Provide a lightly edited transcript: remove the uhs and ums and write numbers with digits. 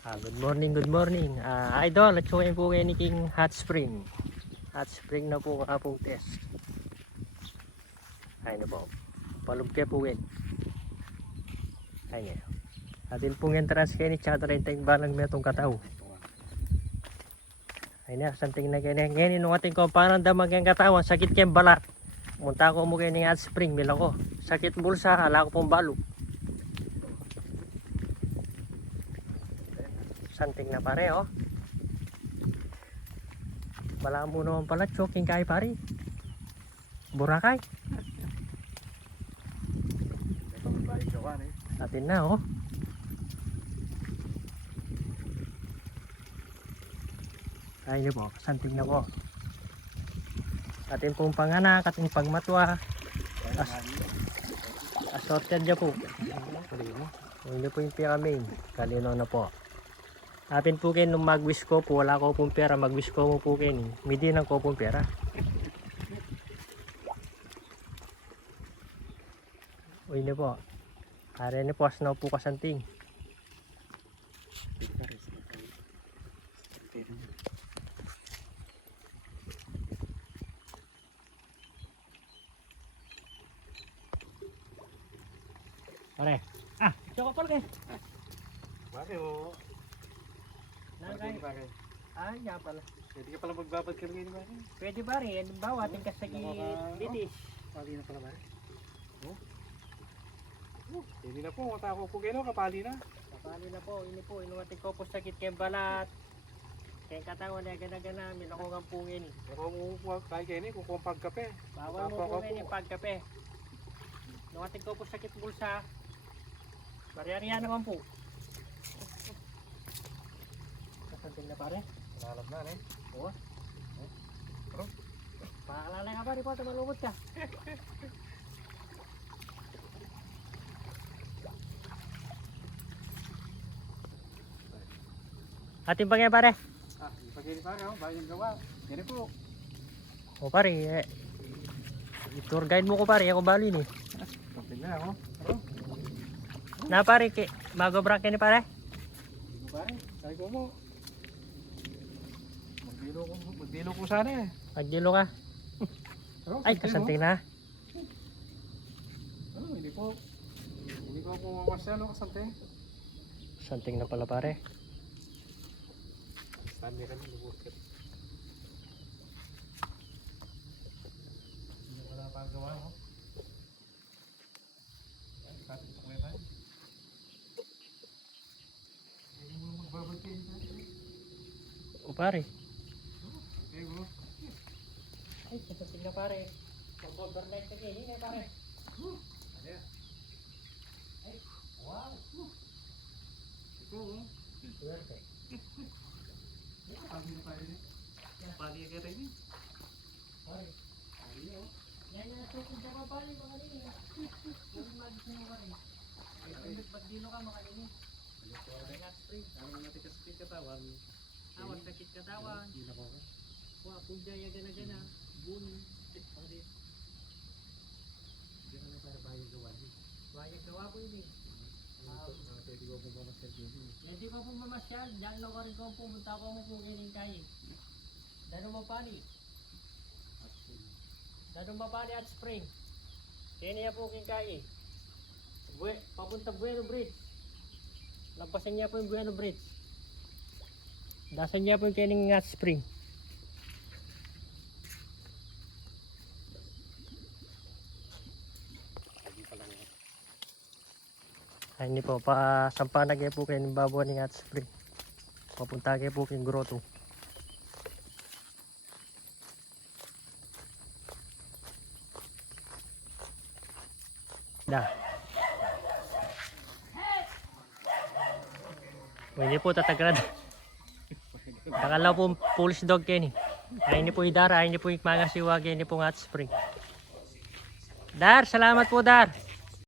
Good morning, good morning. Idol, at suwain po kayo ni King Hot Spring. Hot Spring na po kapong test. Ayun na po. Palugke po yun. Ayun. Atin pong entrance kayo ni tsaka rin tayong balang metong kataw. Ayun na, santing na kayo. Ngayon, nung ating ko parang damag yung katawan, sakit kayong balat. Munta ko mo kayo ni Hot Spring, mila ko. Sakit bulsa, hala ko pong balo. Santing na pare, oh. Wala mo naman pala, choking kay pare. Burakay. Atin na, oh. Ayun po, santing na po. Atin pong panganak, ating pagmatwa. Assorted niya po. Ayun po yung pinaka-main. Kalinaw na po. Atin po kayo nung mag-wish ko po, wala ko pong pera, mag-wish ko mo po kayo ni. Midi ng ko pong pera. Uy na po. Are ni po, asnaw po kasanting. Pare. Tsaka pala kayo. Bakit o? Bakit? Nga pala. Pwede ka pala magbabad ka rin ba? Pwede ba rin? Bawa ating kasagit litis. Kapali na pala ba? Hindi na po, matako po kayo, kapali na. Kapali na po, ini po. Inuwating ko po sakit kayong balat. Kayong katawan na gana-gana, minakong ang pungin. Ako mo kahit kayo ni, kukuha pagkape. Bawal mo pungin yung pagkape. Inuwating ko po sakit bulsa. Bariya-riya naman po. Kasantin na pare. Malalap na eh. Oo. Paalalay ka pare po, tumalubot ka. Ating pangya pare. Ipagili pare, bayan gawa. Yan po. O pare, i-tour guide mo ko pare, ako bali ni. Kapil na ako. Na pare, magobra ka ni pare? Pare, sabi ko mo. Magdilo ko sana eh. Magdilo ka. Ay, kasanting na. Hindi ko po mamasyalo kasanting. Kasanting na pala pare. Tanya kan lubukit. Hindi wala pa gawa mo. Kahit ito ko yan. Hindi mo magbabagay tayo. O pare. Okay bro. Ay, kasanting na pare. Mag-overnight na kayo, hindi pare. Ayan. Ay, wow. Ito bro. Swerte. Pagi na tayo rin. Pagi ka rin eh. Pare. Pagi na oh. Yan na, tukod na pa pare, mga rin. Yung mag-isip mo pare. Magdilo ka, makalini. Ay, not spring. Ano natin kasakit katawan? Awag sakit katawan. Hindi na ko. Wah, pujaya gana-gana. Buni. Pare. Hindi na para bayan gawa. Bayag gawa ko yun eh. Pwede ko po mamasyal din. Hindi pa po mamasyal. Diyan lang ko rin kung pumunta ko mo kung ining kayo. Dano mapani. Dano mapani at spring. Kaya niya po king kayo. Papunta Bueno Bridge. Lampasan niya po yung Bueno Bridge. Dasan niya po yung kining at spring. Ay, hindi po, pasampa na kayo po kayo ng babuan ng hot spring. Papunta kayo po kayong grotto. Da. O, hindi po tatagrad. Nakalaw po police dog kayo ni. Ay, hindi po idara, ay hindi po yung mga siwag, hindi po hot spring. Dar, salamat po Dar.